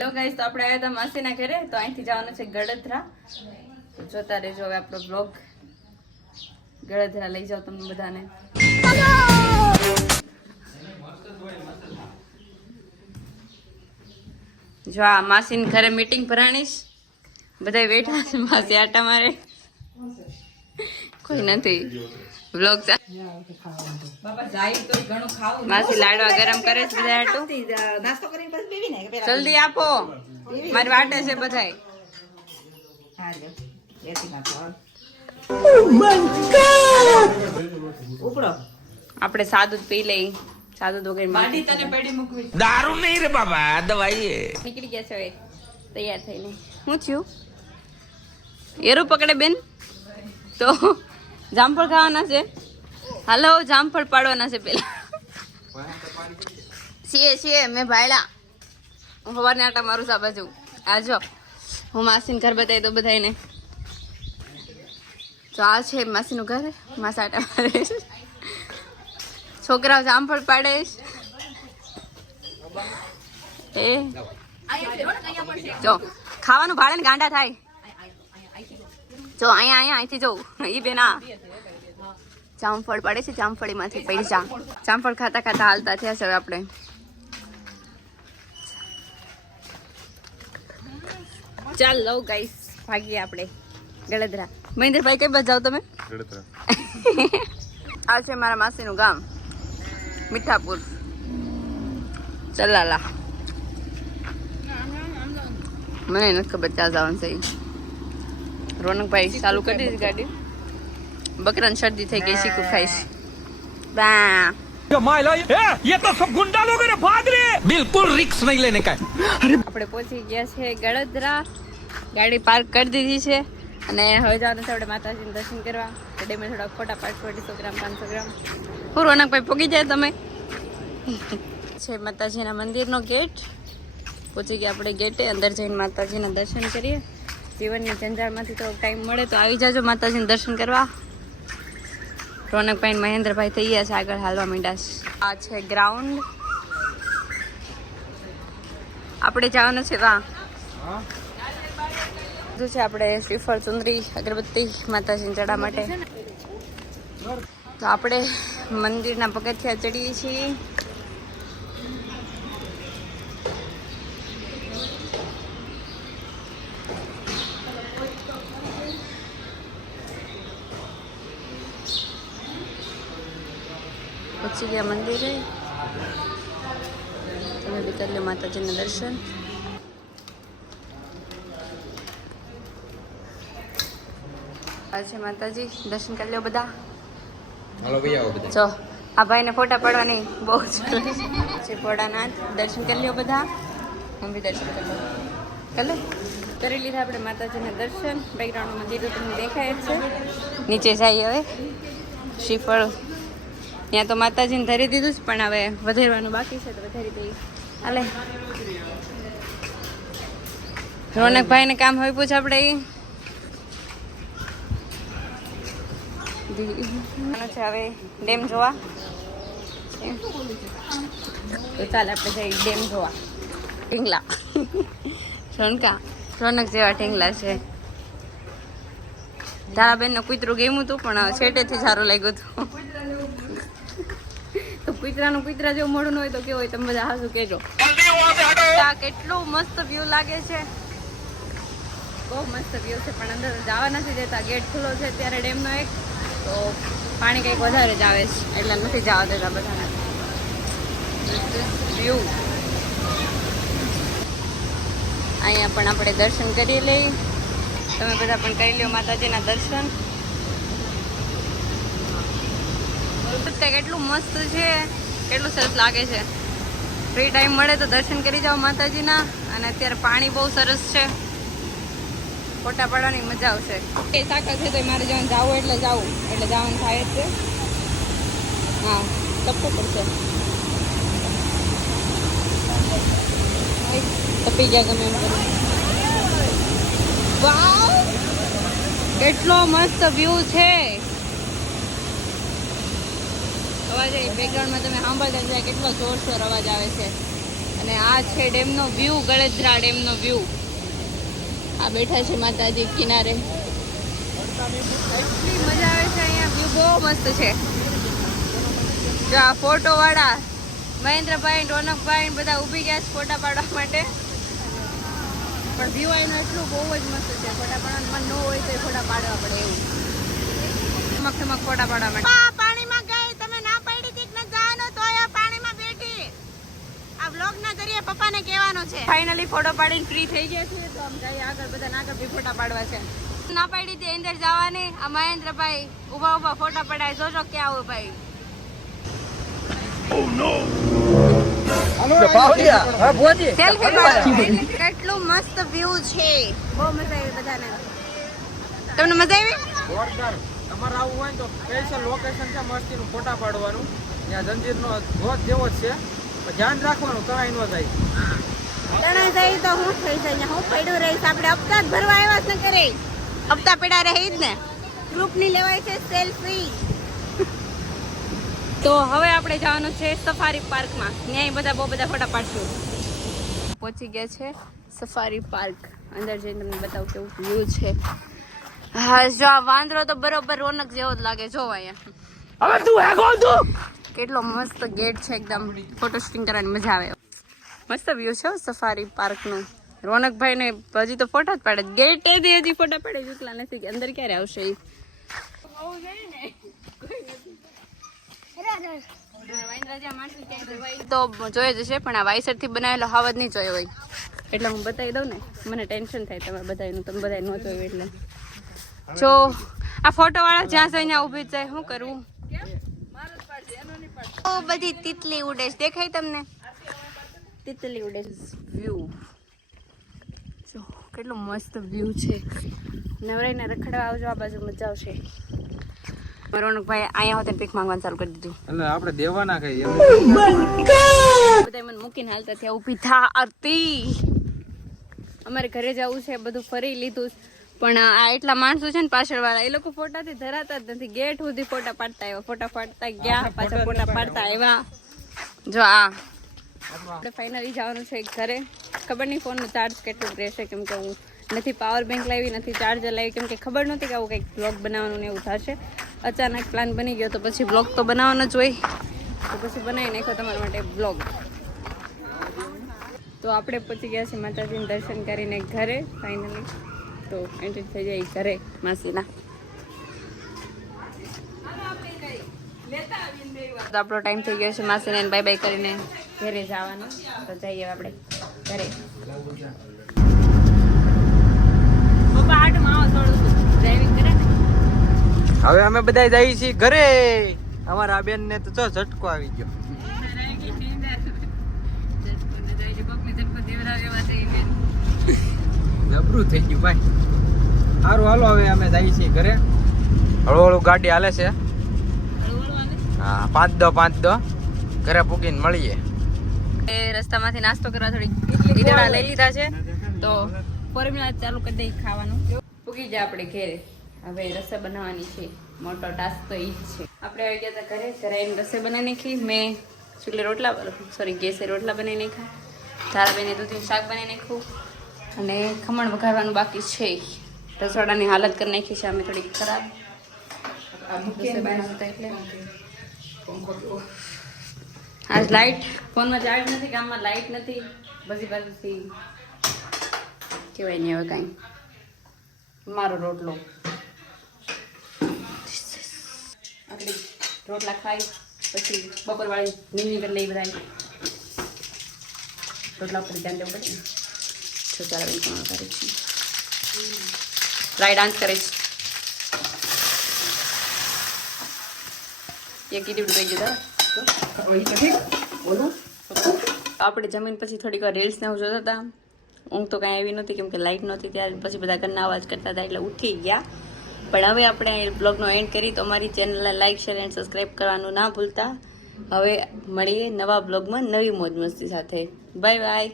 Hello guys, તો આપણે આવ્યા હતા માસીના ઘરે. તો અહીંથી જવાનું છે ગળધરા. તો જોતા રહેજો હવે આપણો બ્લોગ. ગળધરા લઈ જાઓ તમને બધાને. જો આ માસીના ઘરે મીટિંગ ભરાણીશ. બધા બેઠા છે, માસી આટા મારે. કોઈ નથી. બ્લોગ માસી લાડવા ગરમ કરે છે બધા હાટુ. જલ્દી આપો, મારી વાટે છે બધાય. આપણે સાદું પી લઈ. સાદું તો કઈ દારૂ નહીં રે બાબા, દવાઈ નીકળી ગયા છે હવે તૈયાર થઈને. શું થયું? એરું પકડે બેન. તો જામફળ ખાવાના છે. હાલો, જામફળ પાડવાના છે પેલા. છીએ મેં ભાયલા. હું સવારને આટા મારું સા બાજુ. આજો હું માસીનું ઘર બતાવી દઉં બધાને. તો આ છે માસીનું ઘર. માસા આટા મારે. છોકરાઓ જામફળ પાડે. એ જો ખાવાનું ભાડે ને ગાંડા થાય. જો અહીંયા અહીંથી જવું. ઈ બેના જામફળ પડે છે. જામફળી માંથી પૈસા. જામફળ ખાતા ખાતા હાલતા થયા છે હવે આપણે. ચાલ લો ગાઈસ, ભાગીએ આપણે ગળધરા. મહેન્દ્રભાઈ કઈ બાજુ જાવ તમે? ગળધરા. આ છે મારા માસીનું ગામ, મીઠાપુર ચલાલા. મને નથી ખબર ક્યાં જવાનું છે. રોનકભાઈ ચાલુ કરી દીધી ગાડી. બકરાને શરદી થઈ ગઈ, શીખું ખાઈશ. બા ये तो सब गुंडा लोग हैं, भाग रे। बिल्कुल रिक्स नहीं लेने का। આપણે પહોંચી ગયા છે ગળધરા. ગાડી પાર્ક કરી દીધી છે અને હવે જવાનું છે આપણે માતાજીનું દર્શન કરવા. ડેમે થોડા ફોટા પાડશું. 250 ગ્રામ 500 ગ્રામ. હું રોનકભાઈ પહોંચી જાય તમે. છે માતાજીના મંદિરનો ગેટ. પહોંચી ગયા આપણે ગેટે. અંદર જઈને માતાજીના દર્શન કરીએ. જીવનની જંજાળમાંથી થોડોક ટાઈમ મળે તો આવી જાજો માતાજીનું દર્શન કરવા. રોનકભાઈ મહેન્દ્રભાઈ થઈ ગયા છે, આગળ હાલવા માંડ્યા છે. આ છે ગ્રાઉન્ડ. આપણે જવાનું છે વા બધું છે. આપણે શ્રીફળ, ચુંદરી, અગરબત્તી માતાજીને ચડા માટે. તો આપણે મંદિરના પગથિયા ચડીએ છીએ. પહોંચી ગયા મંદિરે. તમે બી કરી લો માતાજીના દર્શન. આ છે માતાજી, દર્શન કરી લો બધા. જો આ ભાઈને ફોટા પાડવાની બહુ જ છે. ભોળાનાથ દર્શન કરી લો બધા. હું બી દર્શન કરી લો. કરી લીધા આપણે માતાજીના દર્શન. બેકગ્રાઉન્ડમાં મંદિર તમને દેખાય જ છે. નીચે જઈએ હવે. શ્રીફળ ત્યાં તો માતાજીને ધરી દીધું છે, પણ હવે વધારવાનું બાકી છે તો વધારી દઈએ. હાલે રોનકભાઈને કામ હોય પૂછ આપણે. છે હવે ડેમ જોવા. તો ચાલ આપણે જઈએ ડેમ જોવા. ઢીંગલા રોનક જેવા ઢીંગલા છે. ધારાબેનનું કૂતરું ગેમું હતું પણ છેટેથી સારું લાગ્યું હતું. તો કૂતરા જેવું મોડું હોય તો કેવું હોય તમે બધા હાસું કહેજો. કેટલું મસ્ત વ્યૂ લાગે છે. બહુ મસ્ત વ્યૂ છે, પણ અંદર જવા નથી દેતા. ગેટ ખુલ્લો છે ત્યારે ડેમનો એક. તો પાણી કંઈક વધારે જ આવે છે એટલે નથી જવા દેતા બધાને. વ્યૂ અહીંયા પણ આપણે દર્શન કરી લઈએ. તમે બધા પણ કરી લો માતાજીના દર્શન. કંઈક એટલું મસ્ત છે, કેટલું સરસ લાગે છે. ફ્રી ટાઈમ મળે તો દર્શન કરી જાઓ માતાજીના. અને અત્યારે પાણી બહુ સરસ છે, ફોટા પાડવાની મજા આવશે. એ તાકાત છે તો મારે જવાનું જવું એટલે જવાનું થાય જ છે. હા, ટપકો પડશે. તપી ગયા ગમે એમ કરી. વાવ, કેટલો મસ્ત વ્યૂ છે. અવાજ બેકગ્રાઉન્ડમાં તમે સાંભળતા જાય કેટલો જોરશોર અવાજ આવે છે. અને અને આ છે ડેમનો વ્યૂ, ગળેદ્રા ડેમનો વ્યૂ. આ બેઠા છે માતાજી કિનારે. એટલી મજા આવે છે અહીંયા, વ્યૂ બહુ મસ્ત છે. જો આ ફોટો વાળા મહેન્દ્રભાઈ, રોનકભાઈ બધા ઊભી ગયા છે ફોટા પાડવા માટે. પણ વ્યૂ આવીને એટલું બહુ જ મસ્ત છે. ફોટા પાડવાનું મન ન હોય તો ફોટા પાડવા પડે એવું. ચમક ફોટા પાડવા માટે. પાણીમાં ગઈ, તમે ના પાડી હતી કે ન જવાનો તો પાણીમાં બેઠી. આ વ્લોગ ના જરીએ પપ્પાને કહેવાનો છે. ફાઇનલી ફોટો પાડીને ફ્રી થઈ ગયા છે તો આમ જઈએ આગળ, બધા આગળ બી ફોટા પાડવા છે. ના પાડી હતી અંદર જવાની. આ મહેન્દ્રભાઈ ઊભા ઊભા ફોટા પડાય. જોજો ક્યાં આવો ભાઈ. કેટલું મસ્ત વ્યૂ છે. બહુ મજા આવી બધાને. તમને મજા આવી? જોરદાર. તમારે આવું હોય તો સ્પેશિયલ લોકેશન છે મસ્તીનું ફોટા પાડવાનું. ત્યાં જંજીરનો ધોધ જેવો જ છે, પણ ધ્યાન રાખવાનું તણાઈ ન જાય. તણાઈ જાય તો હું થઈ જાય, હું પડ્યું રહીશ. આપણે હપ્તા જ ભરવા આવ્યા જ ન કરે, હપ્તા પડ્યા રહે જ ને. ગ્રુપની લેવાય છે સેલ્ફી. તો હવે આપણે જવાનું છે સફારી પાર્કમાં. ત્યાં બધા બહુ બધા ફોટા પાડશું. પહોંચી ગયા છે સફારી પાર્ક. અંદર જઈને તમને બતાવું કેવું વ્યૂ છે. હા, જો આ વાંદરો તો બરોબર રોનક જેવો જ લાગે. જો અહીંયા હવે તું હે કોણ તું? કેટલો મસ્ત ગેટ છે, એકદમ ફોટો શૂટિંગ કરવાની મજા આવે. મસ્ત વ્યૂ છે સફારી પાર્કનું. રોનકભાઈ ને હજી તો ફોટા જ પાડે. ગેટ હજી ફોટા પાડે જેટલા નથી. અંદર ક્યારે આવશે એ? તો જોઈ જશે, પણ આ વાયસર થી બનાવેલો હાવજ નહીં જોયો હોય એટલે હું બતાવી દઉં ને. મને ટેન્શન થાય તમે બધાનું, તમે બધા ન જોયું એટલે. જો આ ફોટો વાળા જ્યાં જઈને ઉભી જાય, શું કરવું? બધી તિતલી ઉડે છે, દેખાય તમને? તિતલી ઉડે છે. વ્યૂ જો કેટલો મસ્ત વ્યૂ છે. નવરાઈને રખડવા આવજો આ બાજુ, મજા આવશે. રોનકભાઈ અહીંયા હોતે પીક માંગવાનું ચાલુ કરી દીધું. એટલે આપણે દેવાના કઈ બધા મને મૂકીને હાલતા ત્યાં ઊભી થા આરતી. અમારે ઘરે જવું છે, બધું ફરી લીધું, પણ આ એટલા માણસો છે ને પાછળ વાળા, એ લોકો ફોટાથી ધરાતા જ નથી. ગેટ સુધી ફોટા પાડતા આવ્યા, ફોટા પાડતા ગયા, પાછા ફોટા પાડતા આવ્યા. જો આ આપણે ફાઇનલી જવાનું છે ઘરે. ખબર નહીં ફોનનો ચાર્જ કેટલું રહેશે, કેમ કે હું નથી પાવર બેંક લાવી, નથી ચાર્જર લાવી, કેમ કે ખબર નહોતી કે આવું કંઈક બ્લોગ બનાવવાનું ને એવું થશે. અચાનક પ્લાન બની ગયો તો પછી બ્લોગ તો બનાવવાનો જ હોય, તો પછી બનાવી નાખ્યો તમારા માટે બ્લોગ. તો આપણે પહોંચી ગયા છે માતાજીને દર્શન કરીને ઘરે ફાઇનલી. તો એન્ટ્રી થઈ જાય ઘરે માસીના. તો આપણો ટાઈમ થઈ ગયો છે માસીને બાય બાય કરીને ઘરે જવાનો. તો જઈએ આપણે ઘરે. પપ્પા હાટમાં આવો, થોડું ડ્રાઇવિંગ કરે ને. હવે અમે બધા જઈએ છીએ ઘરે. અમારા બેન ને તો ઝટકો આવી ગયો. જબરું થઈ ગયું ભાઈ. સારું હાલો, હવે અમે જઈએ છીએ ઘરે. હળુ હળુ ગાડી હાલે છે. હા, 5 ઘરે પૂગીને મળીએ. રસ્તામાંથી નાસ્તો કરવા થોડી ઈદડા લઈ લીધા છે, તો ફોર્મ્યુલા ચાલુ કરી દઈ ખાવાનું. પૂગી જાય આપણે ઘરે. હવે રસોઈ બનાવવાની છે. મોટો ટાસ્ક તો એ જ છે. આપણે આવી ગયા હતા ઘરે. ઘરે આવીને રસોઈ બનાવી નાખી. મેં ચૂલે ગેસે રોટલા બનાવી નાખ્યા. ધારાબેને દૂધીનું શાક બનાવી નાખ્યું અને ખમણ વઘારવાનું બાકી છે. રસોડાની હાલત કરી નાખી છે અમે થોડી ખરાબ. રસોઈ બનાવતા એટલે આજ લાઇટ ફોનમાં ચાર્જ નથી, ગામમાં લાઇટ નથી. બધી બાજુથી કહેવાય નહીં હવે કાંઈ. મારો રોટલો આપણે રોટલા ખાઈ પછી બપોરવાળી નીકળી કરી લઈ બધા. રોટલા ઉપર ધ્યાન દેવું પડે ને. છોકરા બેન કામ કરે છે, રાય ડાન્સ કરે છે. એક કીધું કહી દીધા. આપણે જમીન પછી થોડીક વાર રીલ્સ ને હું જોતા હતા. ઊંઘ તો કાંઈ આવી નહોતી, કેમ કે લાઇટ નહોતી. ત્યારે પછી બધા ઘરના અવાજ કરતા હતા એટલે ઉઠી ગયા. પણ હવે આપણે બ્લોગનો એન્ડ કરી. તો અમારી ચેનલને લાઇક, શેર એન્ડ સબસ્ક્રાઈબ કરવાનું ના ભૂલતા. હવે મળીએ નવા બ્લોગમાં નવી મોજ મસ્તી સાથે. Bye bye.